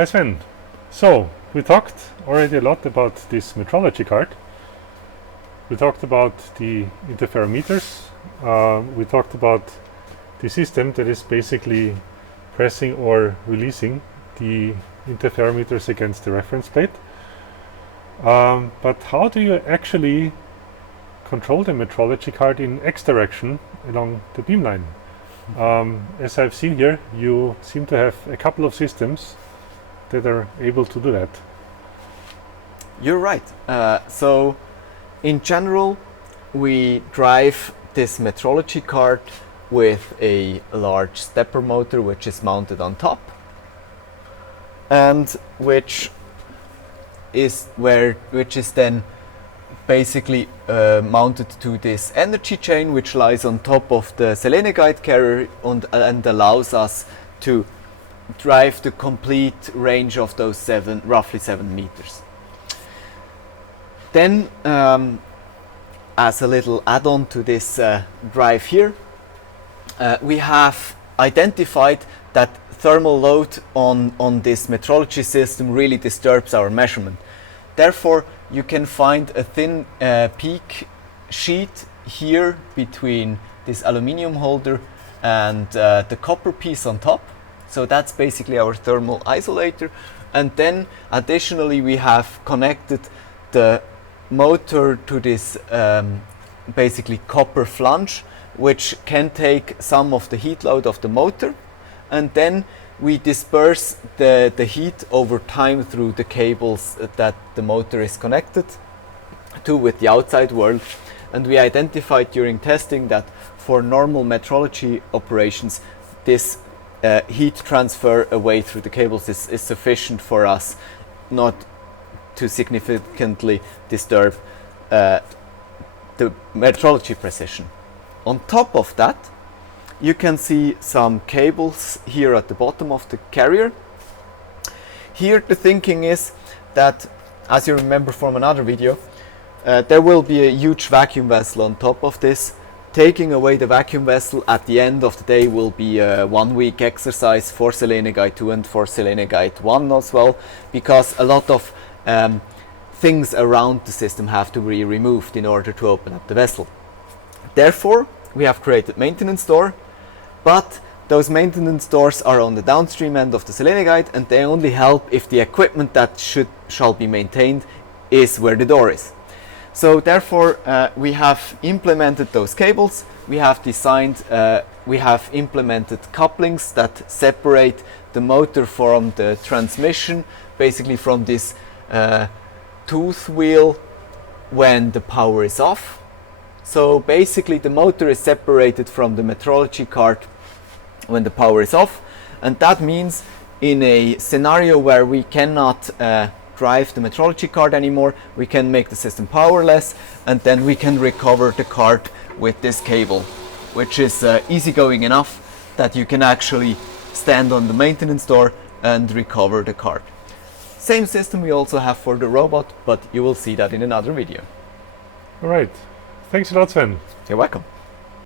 Hi Sven. So, we talked already a lot about this metrology card. We talked about the interferometers. We talked about the system that is basically pressing or releasing the interferometers against the reference plate. But how do you actually control the metrology card in X direction along the beamline? As I've seen here, you seem to have a couple of systems that are able to do that. You're right. So in general, we drive this metrology card with a large stepper motor which is mounted on top, and which is then basically mounted to this energy chain which lies on top of the Selene guide carrier and allows us to drive the complete range of those roughly 7 meters. Then as a little add-on to this drive here, we have identified that thermal load on this metrology system really disturbs our measurement. Therefore, you can find a thin peak sheet here between this aluminium holder and the copper piece on top. So that's basically our thermal isolator. And then additionally we have connected the motor to this basically copper flange, which can take some of the heat load of the motor, and then we disperse the heat over time through the cables that the motor is connected to with the outside world. And we identified during testing that for normal metrology operations, this heat transfer away through the cables is sufficient for us not to significantly disturb the metrology precision. On top of that, you can see some cables here at the bottom of the carrier. Here the thinking is that, as you remember from another video, there will be a huge vacuum vessel on top of this. Taking away the vacuum vessel at the end of the day will be a 1-week exercise for Selene Guide 2 and for Selene Guide 1 as well, because a lot of things around the system have to be removed in order to open up the vessel. Therefore, we have created maintenance door, but those maintenance doors are on the downstream end of the Selene Guide, and they only help if the equipment that shall be maintained is where the door is. So therefore we have implemented those cables. We have designed, we have implemented couplings that separate the motor from the transmission, basically from this tooth wheel when the power is off. So basically the motor is separated from the metrology card when the power is off, and that means in a scenario where we cannot drive the metrology card anymore, we can make the system powerless, and then we can recover the card with this cable, which is easygoing enough that you can actually stand on the maintenance door and recover the card. Same system we also have for the robot, but you will see that in another video. All right. Thanks a lot, Sven. You're welcome.